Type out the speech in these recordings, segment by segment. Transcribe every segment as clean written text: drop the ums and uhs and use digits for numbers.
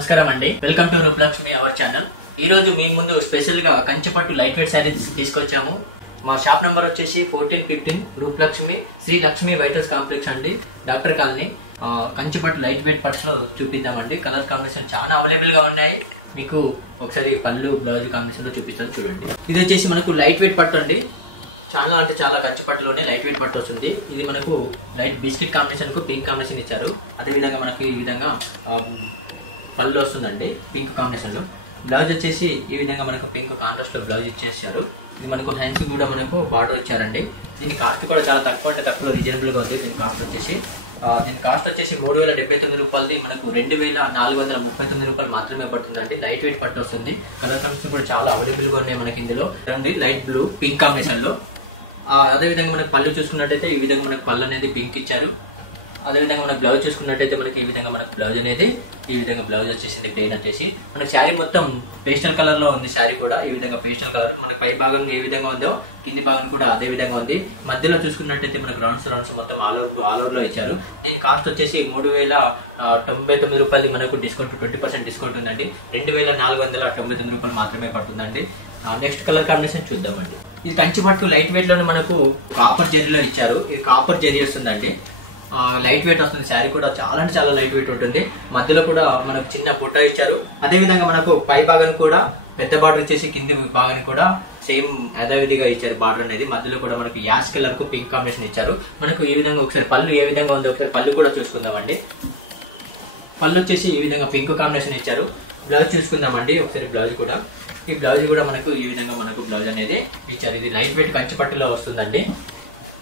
నమస్కారం అండి, welcome to Rupalakshmi our channel. ఈ రోజు మీ ముందు స్పెషల్ గా కంచిపట్టు లైట్ వెయిట్ శారీస్ తీసుకొచ్చాము. మా షాప్ నంబర్ వచ్చేసి 1415 రూపలక్ష్మి శ్రీ లక్ష్మి వైటల్స్ కాంప్లెక్స్ అండి, డాక్టర్ కాలనీ. కంచిపట్టు లైట్ వెయిట్ పట్స్ లో చూపిద్దామండి. కలర్ కాంబినేషన్ చాలా అవైలబుల్ గా ఉన్నాయి. మీకు ఒకసారి పళ్ళు బ్లౌజ్ కాంబినేషన్ లో చూపిస్తాను చూడండి. ఇది వచ్చేసి మనకు లైట్ వెయిట్ పట్టు అండి. చాలా అంటే చాలా కంచిపట్టులోనే లైట్ వెయిట్ పట్టు వస్తుంది. ఇది మనకు లైట్ బిస్కెట్ కాంబినేషన్ కు పింక్ కాంబినేషన్ ఇచ్చారు. అదే విధంగా మనకి ఈ విధంగా పళ్ళు వస్తుందండి పింక్ కాంబినేషన్ లో. బ్లౌజ్ వచ్చేసి ఈ విధంగా మనకు పింక్ కాంట్రాస్ట్ లో బ్లౌజ్ ఇచ్చేసారు. ఇది మనకు హ్యాండ్స్ కూడా మనకు బార్డర్ ఇచ్చారండి. దీని కాస్ట్ కూడా చాలా తక్కువ అంటే తక్కువ రీజనబుల్ గా ఉంది. దీని కాస్ట్ వచ్చేసి 3079 రూపాయలది మనకు 2439 రూపాయలు మాత్రమే పడుతుందండి. లైట్ వెయిట్ పట్టు వస్తుంది. కలర్ కాంబినేషన్ కూడా చాలా అవైలబుల్ గా ఉన్నాయి మనకి ఇందులో. లైట్ బ్లూ పింక్ కాంబినేషన్ లో. అదే విధంగా మనకు పళ్ళు చూసుకున్నట్టయితే ఈ విధంగా మనకు పళ్ళు అనేది పింక్ ఇచ్చారు. అదే విధంగా మనకు బ్లౌజ్ చూసుకున్నట్టయితే మనకి ఈ విధంగా మనకు బ్లౌజ్ అనేది ఈ విధంగా బ్లౌజ్ వచ్చేసింది. ప్లెయిన్ వచ్చేసి మనకి శారీ మొత్తం పేస్టల్ కలర్ లో ఉంది. శారీ కూడా ఈ విధంగా పేస్టల్ కలర్ మనకి పై భాగం ఏ విధంగా ఉందో కింది భాగం కూడా అదే విధంగా ఉంది. మధ్యలో చూసుకున్నట్టయితే మనకు రౌండ్స్ మొత్తం ఆల్ ఓవర్ లో ఇచ్చారు. దీని కాస్ట్ వచ్చేసి 3099 రూపాయలు మనకు డిస్కౌంట్ 20% డిస్కౌంట్ ఉందండి. 2499 రూపాయలు మాత్రమే పడుతుందండి. నెక్స్ట్ కలర్ కాంబినేషన్ చూద్దామండి. ఇది కంచిపట్టు లైట్ వెయిట్ లోనే మనకు కాపర్ జెరీలో ఇచ్చారు. ఇది కాపర్ జెరీ వస్తుందండి. లైట్ వెయిట్ వస్తుంది. శారీ కూడా చాలా అంటే చాలా లైట్ వెయిట్ ఉంటుంది. మధ్యలో కూడా మనకు చిన్న బుట్ట ఇచ్చారు. అదే విధంగా మనకు పై భాగాన్ని కూడా పెద్ద బార్డర్ ఇచ్చేసి కింది భాగాన్ని కూడా సేమ్ యథావిధిగా ఇచ్చారు. బార్డర్ అనేది మధ్యలో కూడా మనకు యాష్ కలర్ కు పింక్ కాంబినేషన్ ఇచ్చారు. మనకు ఈ విధంగా ఒకసారి పళ్ళు ఏ విధంగా ఉందో ఒకసారి పళ్ళు కూడా చూసుకుందామండి. పళ్ళు వచ్చేసి ఈ విధంగా పింక్ కాంబినేషన్ ఇచ్చారు. బ్లౌజ్ చూసుకుందామండి ఒకసారి. బ్లౌజ్ కూడా ఈ బ్లౌజ్ కూడా మనకు ఈ విధంగా మనకు బ్లౌజ్ అనేది ఇచ్చారు. ఇది లైట్ వెయిట్ కంచిపట్టులో వస్తుందండి.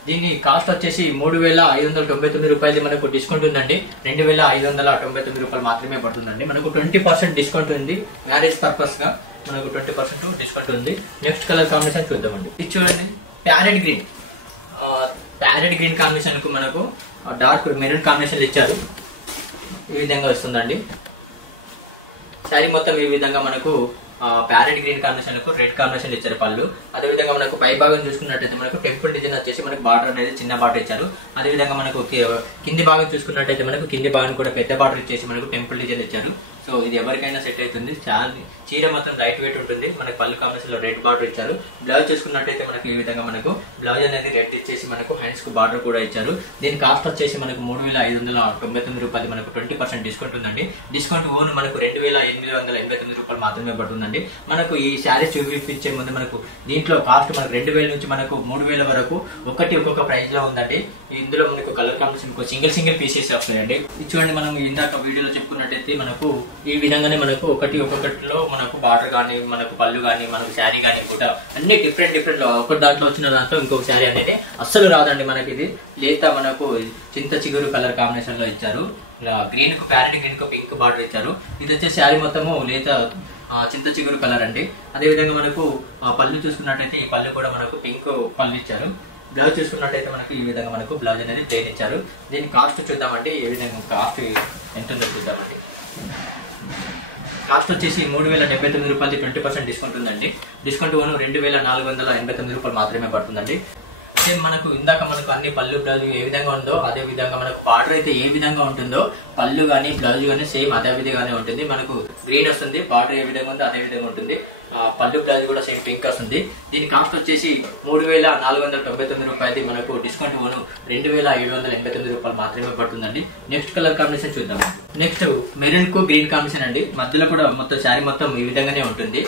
దీని కాస్ట్ వచ్చేసి 3599 రూపాయలు మనకు డిస్కౌంట్ ఉందండి. 2599 రూపాయలు మాత్రమే పడుతుందండి. మనకు 20% డిస్కౌంట్ ఉంది. మ్యారేజ్ పర్పస్ గా మనకు 20% డిస్కౌంట్ ఉంది. నెక్స్ట్ కలర్ కాంబినేషన్ చూద్దామండి. ఇది చూడండి, parrot green. Parrot green combination కు మనకు డార్క్ మెరూన్ కాంబినేషన్ ఇచ్చారు. ఈ విధంగా వస్తుందండి. శారీ మొత్తం ఈ విధంగా మనకు ప్యారెట్ గ్రీన్ కాంబినేషన్ కు రెడ్ కాంబినేషన్ ఇచ్చారు పళ్ళు. అదే విధంగా మనకు పై భాగం చూసుకున్నట్టయితే మనకు టెంపుల్ డిజైన్ వచ్చేసి మనకు బార్డర్ అనేది చిన్న బార్డర్ ఇచ్చారు. అదే విధంగా మనకు కింది భాగం చూసుకున్నట్టయితే మనకు కింది భాగం కూడా పెద్ద బార్డర్ ఇచ్చేసి మనకు టెంపుల్ డిజైన్ ఇచ్చారు. సో ఇది ఎవరికైనా సెట్ అవుతుంది. చీర మాత్రం లైట్ వెయిట్ ఉంటుంది. మనకు పళ్ళు కాంబినేషన్ లో రెడ్ బార్డర్ ఇచ్చారు. బ్లౌజ్ చూసుకున్నట్టయితే మనకు ఈ విధంగా మనకు బ్లౌజ్ అనేది రెడ్ ఇచ్చేసి మనకు హ్యాండ్స్ కు బార్డర్ కూడా ఇచ్చారు. దీని కాస్ట్ వచ్చేసి మనకు 3599 రూపాయలు మనకు 20% డిస్కౌంట్ ఉందండి. డిస్కౌంట్ ఓన్ మనకు 2889 రూపాయలు మాత్రమే పడుతుందండి. మనకు ఈ శారీస్ చూపించే ముందు మనకు దీంట్లో కాస్ట్ మనకు 2000 నుంచి మనకు 3000 వరకు ఒక్కొక్క ప్రైస్ లో ఉందండి. ఇందులో మనకు కలర్ కాంబినేషన్ సింగిల్ పీసెస్ వస్తాయండి. ఇది చూడండి, మనం ఇందాక వీడియోలో చెప్పుకున్నట్టయితే మనకు ఈ విధంగానే మనకు ఒక్కొక్కటిలో మనకు బార్డర్ గానీ మనకు పళ్ళు గానీ మనకు శారీ గానీ కూడా అన్ని డిఫరెంట్ ఒక దాంట్లో వచ్చిన దాంట్లో ఇంకొక శారీ అనేది అస్సలు రాదండి. మనకి ఇది లేత మనకు చింత చిగురు కలర్ కాంబినేషన్ లో ఇచ్చారు. గ్రీన్ కు ప్యారెట్ గ్రీన్ కు పింక్ బార్డర్ ఇచ్చారు. ఇది వచ్చే శారీ మొత్తము లేత చింత చిగురు కలర్ అండి. అదే విధంగా మనకు పళ్ళు చూసుకున్నట్టయితే ఈ పళ్ళు కూడా మనకు పింక్ పళ్ళు ఇచ్చారు. బ్లౌజ్ చూసుకున్నట్టయితే మనకు ఈ విధంగా మనకు బ్లౌజ్ అనేది ప్లెయిన్ ఇచ్చారు. దీని కాస్ట్ చూద్దామండి. ఏ విధంగా కాస్ట్ ఎంత ఉందో చూద్దామండి. కాస్ట్ వచ్చేసి 3079 రూపాయలు 20% డిస్కౌంట్ ఉందండి. డిస్కౌంట్ 2489 రూపాయలు మాత్రమే పడుతుందండి. మనకు ఇందాక మనకు అన్ని పళ్ళు బ్లౌజ్ ఏ విధంగా ఉందో అదే విధంగా మనకు బార్డర్ అయితే ఏ విధంగా ఉంటుందో పళ్ళు గానీ బ్లౌజ్ గానీ సేమ్ అదే విధంగానే ఉంటుంది. మనకు గ్రీన్ వస్తుంది. బార్డర్ ఏ విధంగా ఉందో అదే విధంగా ఉంటుంది. పళ్ళు బ్లౌజ్ కూడా సేమ్ పింక్ వస్తుంది. దీని కాస్ట్ వచ్చేసి 3499 రూపాయలు మనకు డిస్కౌంట్ 2789 రూపాయలు మాత్రమే పడుతుందండి. నెక్స్ట్ కలర్ కాంబినేషన్ చూద్దాం. నెక్స్ట్ మెరూన్ కు గ్రీన్ కాంబినేషన్ అండి. మధ్యలో కూడా మొత్తం శారీ మొత్తం ఈ విధంగానే ఉంటుంది.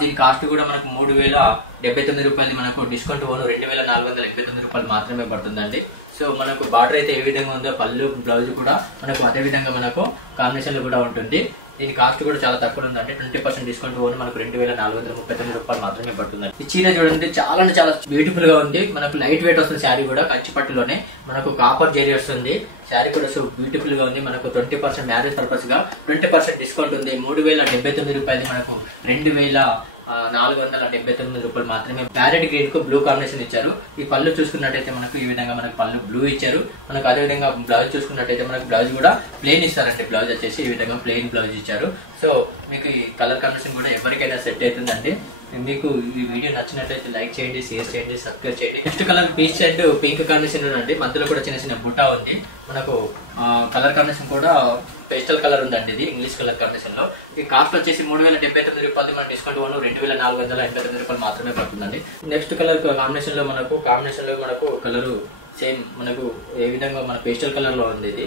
దీని కాస్ట్ కూడా మనకు 3079 రూపాయలు మనకు డిస్కౌంట్ 2489 రూపాయలు మాత్రమే పడుతుందండి. సో మనకు బార్డర్ అయితే ఏ విధంగా ఉందో పళ్ళు బ్లౌజ్ కూడా మనకు అదే విధంగా మనకు కాంబినేషన్ లో కూడా ఉంటుంది. దీని కాస్ట్ కూడా చాలా తక్కువ ఉందండి. 20% డిస్కౌంట్ మనకు 2439 రూపాయలు మాత్రమే పడుతుందండి. ఈ చీర చూడండి, చాలా చాలా బ్యూటిఫుల్ గా ఉంది. మనకు లైట్ వెయిట్ వస్తుంది. శారీ కూడా కంచిపట్టులోనే మనకు కాపర్ జెరీ వస్తుంది. శారీ కూడా సో బ్యూటిఫుల్ గా ఉంది. మనకు 20% మ్యారేజ్ పర్పస్ గా 20% డిస్కౌంట్ ఉంది. 3079 రూపాయలు మనకు 2479 రూపాయలు మాత్రమే. ప్యారెట్ గ్రీన్ కు బ్లూ కాంబినేషన్ ఇచ్చారు. ఈ పళ్ళు చూసుకున్నట్టయితే మనకు ఈ విధంగా మనకు పళ్ళు బ్లూ ఇచ్చారు. మనకు అదే విధంగా బ్లౌజ్ చూసుకున్నట్టయితే మనకు బ్లౌజ్ కూడా ప్లెయిన్ ఇస్తారండి. బ్లౌజ్ వచ్చేసి ఈ విధంగా ప్లెయిన్ బ్లౌజ్ ఇచ్చారు. సో మీకు ఈ కలర్ కాంబినేషన్ కూడా ఎవరికైనా సెట్ అవుతుందండి. మీకు ఈ వీడియో నచ్చినట్లయితే లైక్ చేయండి, షేర్ చేయండి, సబ్స్క్రైబ్ చేయండి. Next colour peach and pink combination అండి. మధ్యలో కూడా చిన్న చిన్న బుట్ట ఉంది. మనకు కలర్ కాంబినేషన్ కూడా పేస్టల్ కలర్ ఉందండి, ఇది ఇంగ్లీష్ కలర్ కాంబినేషన్ లో. ఈ కాస్ట్ వచ్చేసి 3079 రూపాయలు, మన డిస్కౌంట్ 2489 రూపాయలు మాత్రమే పడుతుందండి. నెక్స్ట్ కలర్ కాంబినేషన్ లో మనకు కలర్ సేమ్ మనకు ఏ విధంగా మన పేస్టల్ కలర్ లో ఉంది. ఇది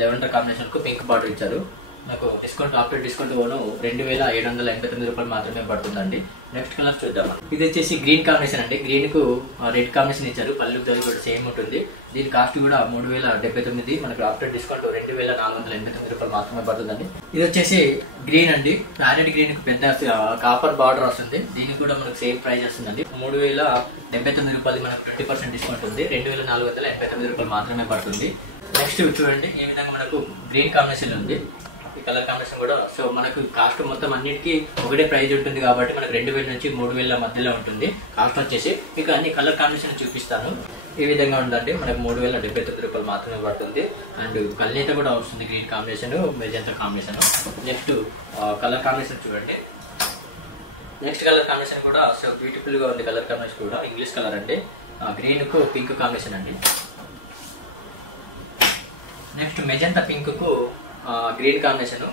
లెవెండర్ కాంబినేషన్ కు పింక్ బార్డర్ ఇచ్చారు. నాకు డిస్కౌంట్ ఆఫ్టర్ డిస్కౌంట్ 2789 రూపాయలు మాత్రమే పడుతుందండి. నెక్స్ట్ కలర్ చూద్దాం. ఇది వచ్చేసి గ్రీన్ కాంబినేషన్ అండి. గ్రీన్ కు రెడ్ కాంబినేషన్ ఇచ్చారు. పళ్ళు కూడా సేమ్ ఉంటుంది. దీని కాస్ట్ కూడా 3079, మనకు ఆఫ్టర్ డిస్కౌంట్ 2489 రూపాయలు మాత్రమే పడుతుందండి. ఇది వచ్చేసి గ్రీన్ అండి. ప్యారెట్ గ్రీన్ కు పెద్ద కాపర్ బార్డర్ వస్తుంది. దీనికి కూడా మనకు సేమ్ ప్రైస్ వస్తుందండి. 3079 రూపాయలు, మనకు 20% డిస్కౌంట్ ఉంది. 2489 రూపాయలు మాత్రమే పడుతుంది. నెక్స్ట్ చూడండి, ఈ విధంగా మనకు గ్రీన్ కాంబినేషన్ ఉంది. ఈ కలర్ కాంబినేషన్ కూడా సో మనకు కాస్ట్ మొత్తం అన్నిటికీ ఒకటే ప్రైస్ ఉంటుంది కాబట్టి మనకు 2000 నుంచి 3000 మధ్యలో ఉంటుంది కాస్ట్ వచ్చేసి. మీకు అన్ని కలర్ కాంబినేషన్ చూపిస్తాను. ఈ విధంగా ఉందండి, మనకు 3079 రూపాయలు మాత్రమే పడుతుంది. అండ్ కల్నేత కూడా వస్తుంది, green combination, magenta combination. Next colour combination చూడండి. నెక్స్ట్ కలర్ కాంబినేషన్ కూడా సో బ్యూటిఫుల్ గా ఉంది. కలర్ కాంబినేషన్ కూడా ఇంగ్లీష్ కలర్ అండి. గ్రీన్ కు పింక్ కాంబినేషన్ అండి. నెక్స్ట్ మెజంతా పింక్ కు గ్రీన్ కాంబినేషన్,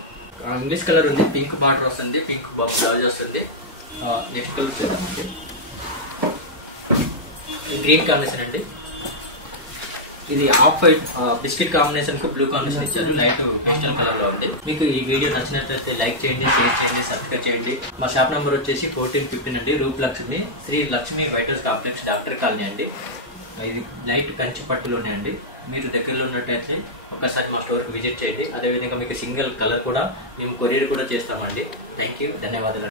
ఇంగ్లీష్ కలర్ ఉంది. పింక్ బార్డర్ వస్తుంది, పింక్ బ్లౌజ్ వస్తుంది. నెక్స్ట్ కలర్ చూద్దామండి. గ్రీన్ కాంబినేషన్ అండి. ఇది ఆఫ్ వైట్ బిస్కెట్ కాంబినేషన్ కు బ్లూ కాంబినేషన్ ఇచ్చారు. లైట్ పేస్టల్ కలర్ లో ఉంది. మీకు ఈ వీడియో నచ్చినట్లయితే లైక్ చేయండి, షేర్ చేయండి, సబ్స్క్రైబ్ చేయండి. మా షాప్ నెంబర్ వచ్చేసి 1415 అండి. Roop Lakshmi, Shri Lakshmi white house complex, doctor colony అండి. ఇది లైట్ కంచి పట్టులు ఉన్నాయండి. మీరు దగ్గరలో ఉన్నట్టయితే ఒకసారి మా స్టోర్ కి విజిట్ చేయండి. అదేవిధంగా మీకు సింగిల్ కలర్ కూడా మేము కొరియర్ కూడా చేస్తామండి. థ్యాంక్ యూ, ధన్యవాదాలు.